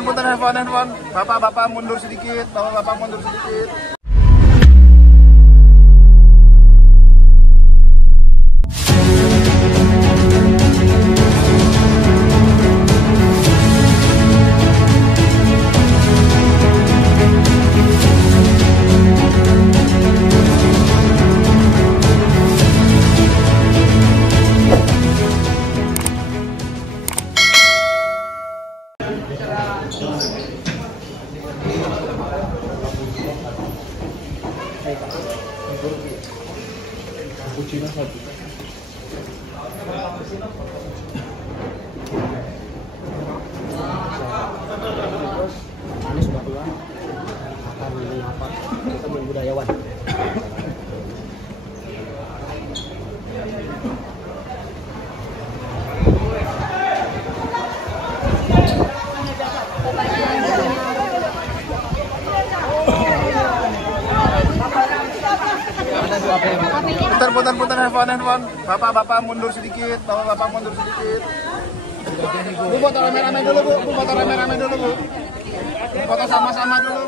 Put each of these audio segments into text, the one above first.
Punten, handphone. Bapak mundur sedikit, bapak mundur sedikit. Cappuccino satu. Ini sudah keluar. Akan apa? Kita budayawan. Punten, handphone. Bapak mundur sedikit, bapak mundur sedikit. Bu, foto rame-rame dulu, Bu. Foto rame-rame dulu, Bu. Foto sama-sama dulu,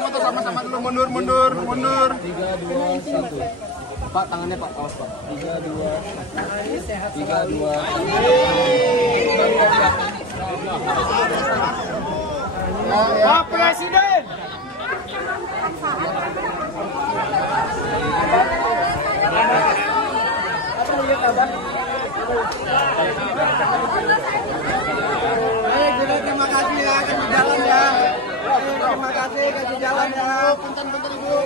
mundur. 3, 2, 1. Pak, tangannya Pak, awas Pak. 3, 2, 1. Pak Presiden. Terima kasih ya, kasih jalan ya. Terima kasih, kasih jalan ya. Punten Ibu.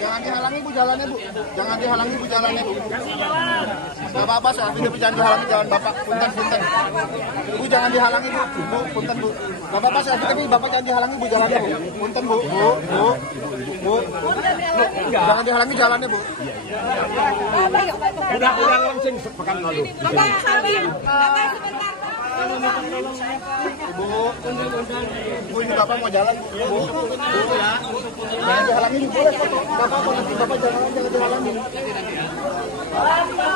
Jangan dihalangi Bu jalannya, Bu. Jangan dihalangi Bu jalannya, Bu. Gak apa-apa, tapi jangan dihalangi jalan Bapak. Punten. Bu jangan dihalangi, Bu. Punten, Bu. Gak apa-apa, tapi Bapak jangan dihalangi Bu jalannya, Bu. Punten, Bu. Bu. Jangan dihalangi jalannya, Bu. Udah langsung pekan lalu. Bapak sebentar. Bu, ini Bapak mau jalan, Bu ya. Jangan dihalangi, boleh foto. Bapak nanti Bapak jangan dihalangi.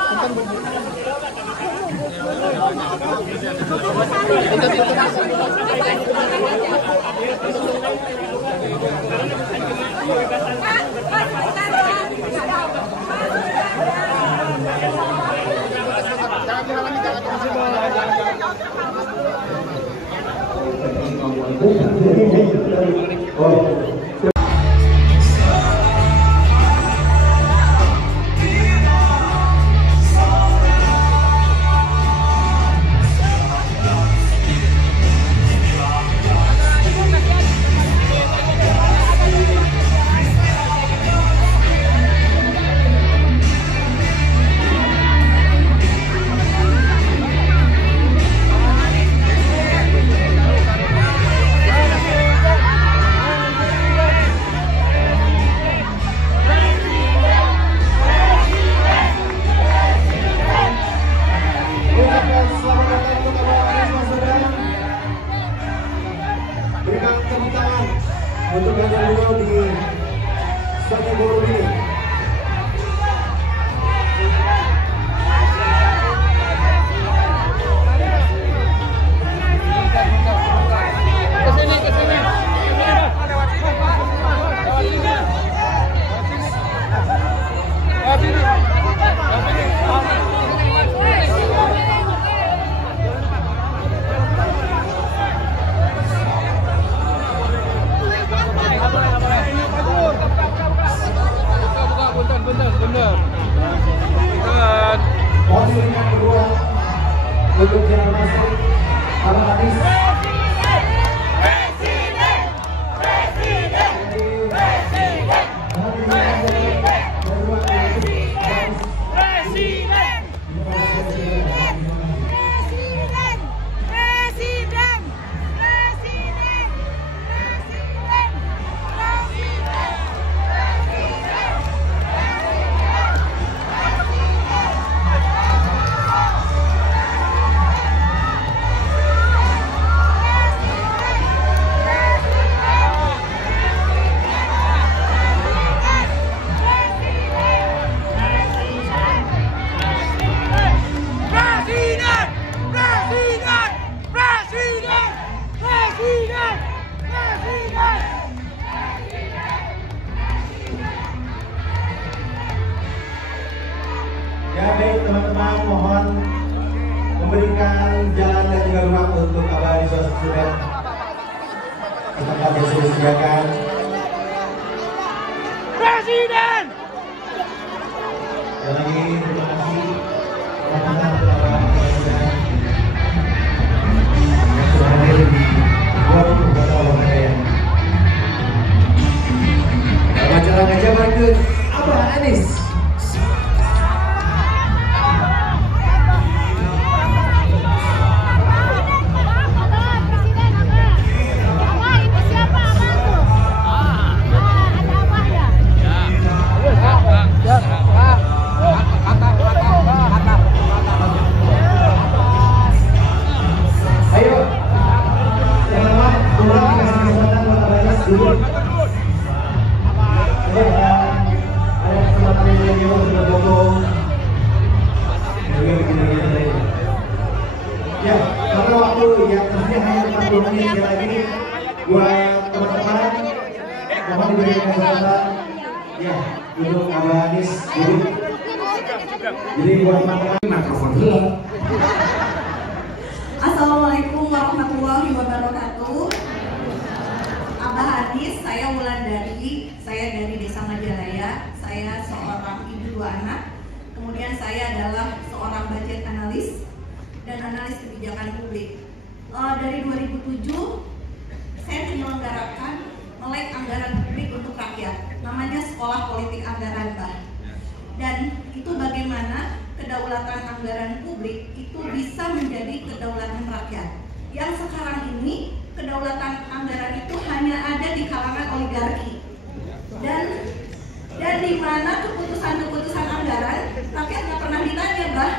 Punten, Bu. Jangan dihalangi, untuk yang kedua di Satu Guru ini. Bener. Posisi yang kedua untuk jalan masuk para hadis. Presiden. teman-teman mohon memberikan jalan dan juga ruang untuk Abah Anies Baswedan tempat yang sudah disediakan. Presiden. Sekali lagi terima kasih teman-teman untuk Abah Anies Baswedan yang sudah hadir di World Kota Olahraga. Dalam acara Gajah Berikut Abah Anies. Ya, karena waktu yang tersedia hanya 40 menit lagi buat teman-teman mohon diberikan kesempatan ya duduk Abah Anies duduk. Jadi buat teman-teman mikrofon dulu. Assalamualaikum warahmatullahi wabarakatuh. Abah Anies, saya Wulandari, saya dari Desa Majalaya, saya seorang ibu 2 anak. Kemudian saya adalah seorang budget analis dan analis kebijakan publik. Dari 2007 saya menyelenggarakan melek anggaran publik untuk rakyat, namanya Sekolah Politik Anggaran, Pak. Dan itu bagaimana kedaulatan anggaran publik itu bisa menjadi kedaulatan rakyat. Yang sekarang ini kedaulatan anggaran itu hanya ada di kalangan oligarki. Dan di mana keputusan-keputusan anggaran rakyat nggak pernah ditanya, Bah,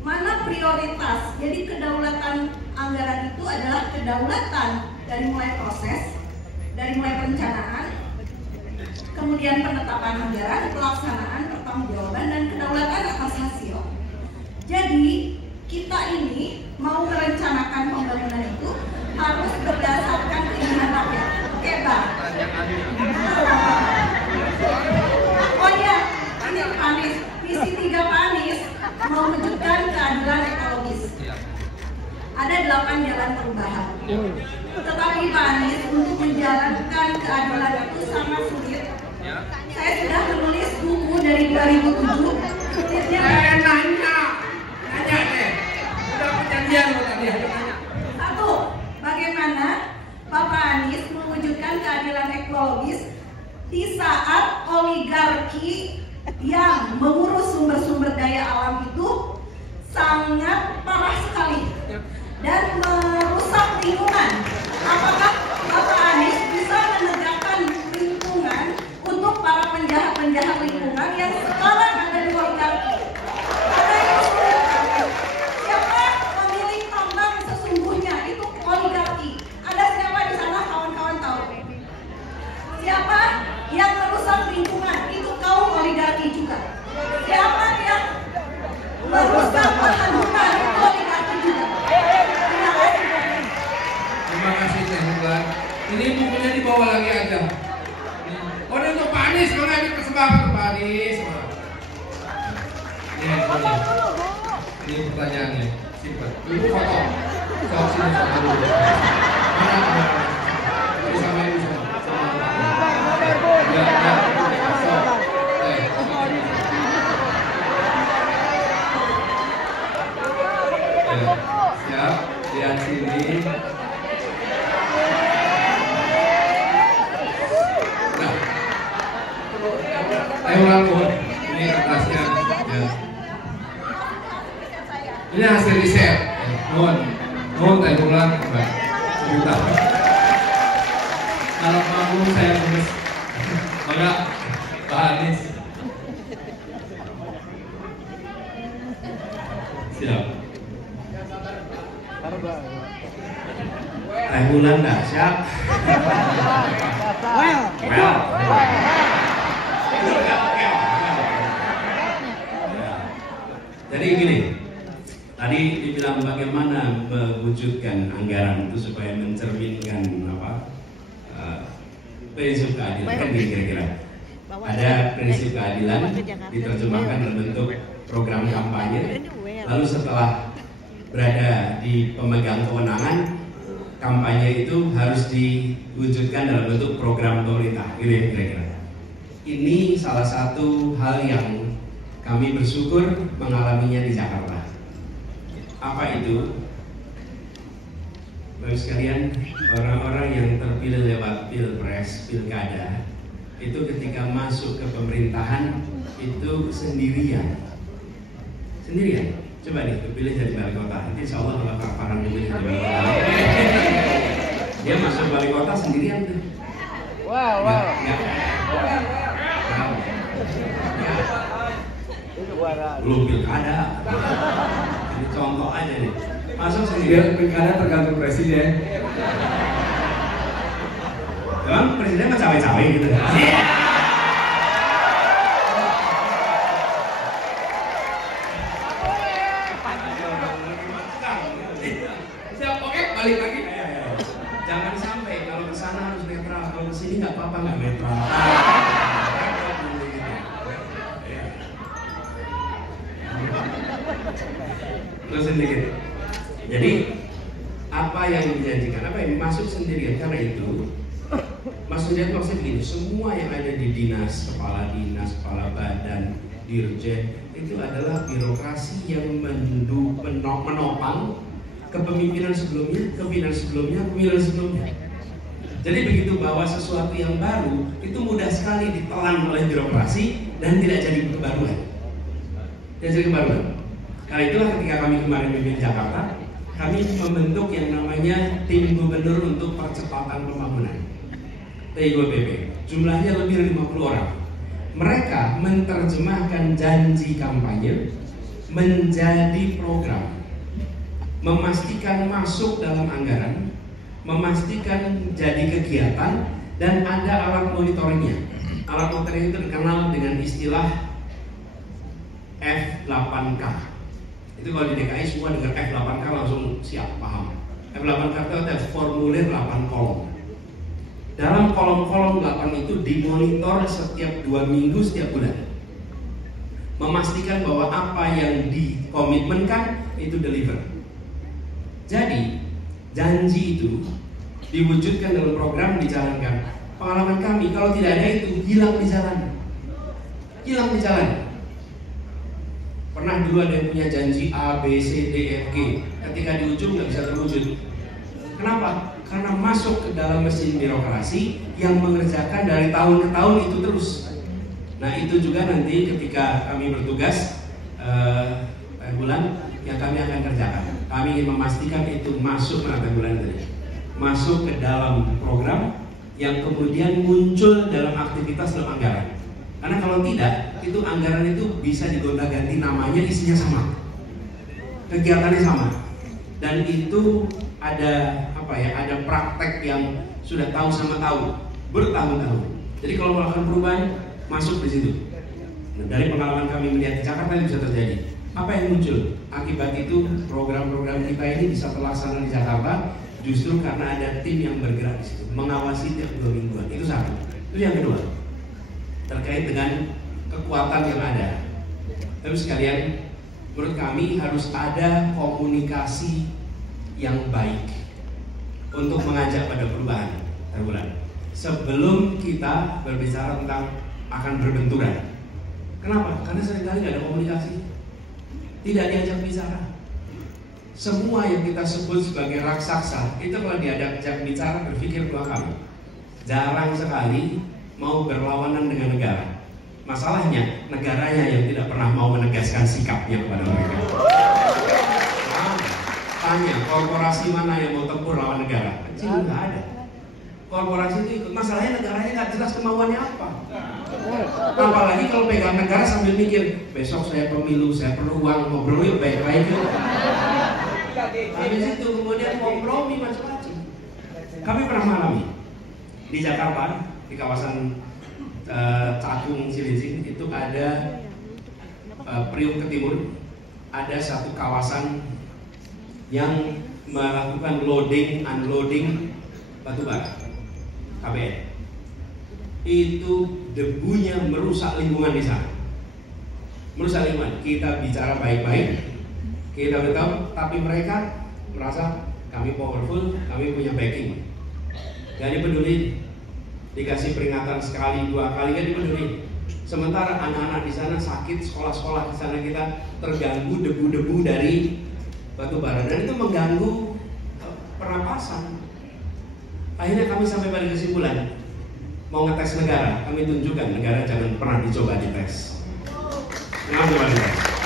mana prioritas. Jadi kedaulatan anggaran itu adalah kedaulatan dari mulai proses, dari mulai perencanaan, kemudian penetapan anggaran, pelaksanaan, pertanggungjawaban, dan kedaulatan atas hasil. Jadi kita ini mau merencanakan pembangunan itu harus berdasarkan keinginan rakyat. Oke, Pak? Oh iya, ini Pak Anies, misi 3 Pak Anies mewujudkan keadilan ekologis. Ada 8 jalan perubahan. Tetapi Pak Anies untuk menjalankan keadilan itu sangat sulit. Saya sudah menulis buku dari 2007. Satu, bagaimana Bapak Anies mewujudkan keadilan ekologis di saat oligarki yang mengurus sumber-sumber daya alam itu sangat parah sekali dan merusak lingkungan. Apakah Bapak Anies bisa menegakkan lingkungan untuk para penjahat-penjahat lingkungan yang sekarang ada di oligarki? Siapa pemilik tambang sesungguhnya? Itu oligarki. Ada siapa di sana, kawan-kawan tahu? Siapa yang merusak lingkungan? Itu kaum oligarki juga. Siapa yang merusak lahan hutan? Itu oligarki juga. Terima kasih Teh Wulan. Ini bukunya dibawa lagi aja. Oh, ini untuk Pak Anies, kalau ini persembahan untuk Pak Anies. Ini pertanyaannya. Simpan. Ibu foto. Sok sini foto dulu. Mana? Ini sama ibu. Ya. Siap. Lihat sini. Ayo lakukan, ini kertasnya. Ya. Ini hasil riset. Mohon Teh Wulan, Mbak. Kalau mampu saya tulis. Maka Pak Anies. Siap. Teh Wulan dah siap. Well. Jadi gini, tadi dibilang bagaimana mewujudkan anggaran itu supaya mencerminkan prinsip keadilan, kan kira-kira. ada prinsip keadilan diterjemahkan dalam bentuk program kampanye. Lalu setelah berada di pemegang kewenangan, kampanye itu harus diwujudkan dalam bentuk program pemerintah, gitu ya kira-kira. Ini salah satu hal yang kami bersyukur mengalaminya di Jakarta. Apa itu? Bapak sekalian, orang-orang yang terpilih lewat pilpres, pilkada, itu ketika masuk ke pemerintahan itu sendirian. Coba nih, terpilih jadi wali kota. Nanti insya Allah kalau kaparan terpilih jadi wali kota, dia masuk wali kota sendirian tuh. Wow. Belum pilkada. Ini contoh aja nih. Masuk sendirian. Pilkada tergantung presiden. Emang presiden mah cawe-cawe gitu. Siap, oke, balik lagi. Jangan sampai kalau ke sana harus netral, kalau ke sini nggak apa-apa nggak netral. Terus sedikit. Jadi apa yang dijanjikan, apa yang masuk sendirian, karena itu maksudnya begini, semua yang ada di dinas, kepala badan, dirjen itu adalah birokrasi yang menopang kepemimpinan sebelumnya. Jadi begitu bahwa sesuatu yang baru itu mudah sekali ditelan oleh birokrasi dan tidak jadi kebaruan. Karena itulah ketika kami kemarin memimpin Jakarta, kami membentuk yang namanya tim gubernur untuk percepatan pembangunan, TGOPP. Jumlahnya lebih dari 50 orang. Mereka menerjemahkan janji kampanye menjadi program, memastikan masuk dalam anggaran, memastikan jadi kegiatan, dan ada alat monitoringnya. Alat monitoring itu dikenal dengan istilah F8K. Itu kalau di DKI semua dengar F8K langsung siap, paham. F8K itu ada formulir 8 kolom. Dalam kolom-kolom 8 itu dimonitor setiap 2 minggu setiap bulan. Memastikan bahwa apa yang dikomitmenkan itu deliver. Jadi, janji itu diwujudkan dalam program, dijalankan. Pengalaman kami, kalau tidak ada itu, hilang di jalan. Pernah dulu ada yang punya janji A, B, C, D, F, G. Ketika di ujung nggak bisa terwujud. Kenapa? Karena masuk ke dalam mesin birokrasi yang mengerjakan dari tahun ke tahun itu terus. Nah itu juga nanti ketika kami bertugas bulan yang kami akan kerjakan. Kami ingin memastikan itu masuk bulan tadi, masuk ke dalam program yang kemudian muncul dalam aktivitas dalam anggaran. Karena kalau tidak, itu anggaran itu bisa digonta-ganti namanya, isinya sama, kegiatannya sama, dan itu ada ada praktek yang sudah tahu sama tahu bertahun-tahun. Jadi kalau melakukan perubahan masuk di situ. Nah, dari pengalaman kami melihat di Jakarta itu bisa terjadi. Apa yang muncul? Akibat itu program-program kita ini bisa terlaksana di Jakarta justru karena ada tim yang bergerak di situ, mengawasi tiap 2 mingguan. Itu satu. Itu yang kedua. Terkait dengan kekuatan yang ada. Tapi sekalian, menurut kami harus ada komunikasi yang baik untuk mengajak pada perubahan. Sebelum kita berbicara tentang akan berbenturan. Kenapa? Karena seringkali tidak ada komunikasi, tidak diajak bicara. Semua yang kita sebut sebagai raksasa itu kalau diajak bicara berpikir 2 kali. Jarang sekali mau berlawanan dengan negara. Masalahnya negaranya yang tidak pernah mau menegaskan sikapnya kepada mereka. Tanya korporasi mana yang mau tempur lawan negara? Kecil nggak ada. Korporasi itu ikut, masalahnya negaranya nggak jelas kemauannya apa. Apalagi kalau pegang negara sambil mikir besok saya pemilu, saya perlu uang, ngobrol yuk baik-baik yuk. Habis itu kemudian kompromi macam-macam. Kami pernah mengalami di Jakarta, di kawasan Cakung Cilincing itu ada Priok ke timur, ada satu kawasan yang melakukan loading unloading batu bara KBN. Itu debunya merusak lingkungan di sana. Merusak lingkungan. Kita bicara baik-baik, kita beritahu, tapi mereka merasa kami powerful, kami punya backing. Jadi peduli, dikasih peringatan sekali, 2 kali kan peduli. Sementara anak-anak di sana sakit, sekolah-sekolah di sana kita terganggu debu-debu dari batu bara, dan itu mengganggu pernapasan. Akhirnya kami sampai pada kesimpulan, mau ngetes negara, kami tunjukkan negara jangan pernah dicoba dites. Kenapa dites?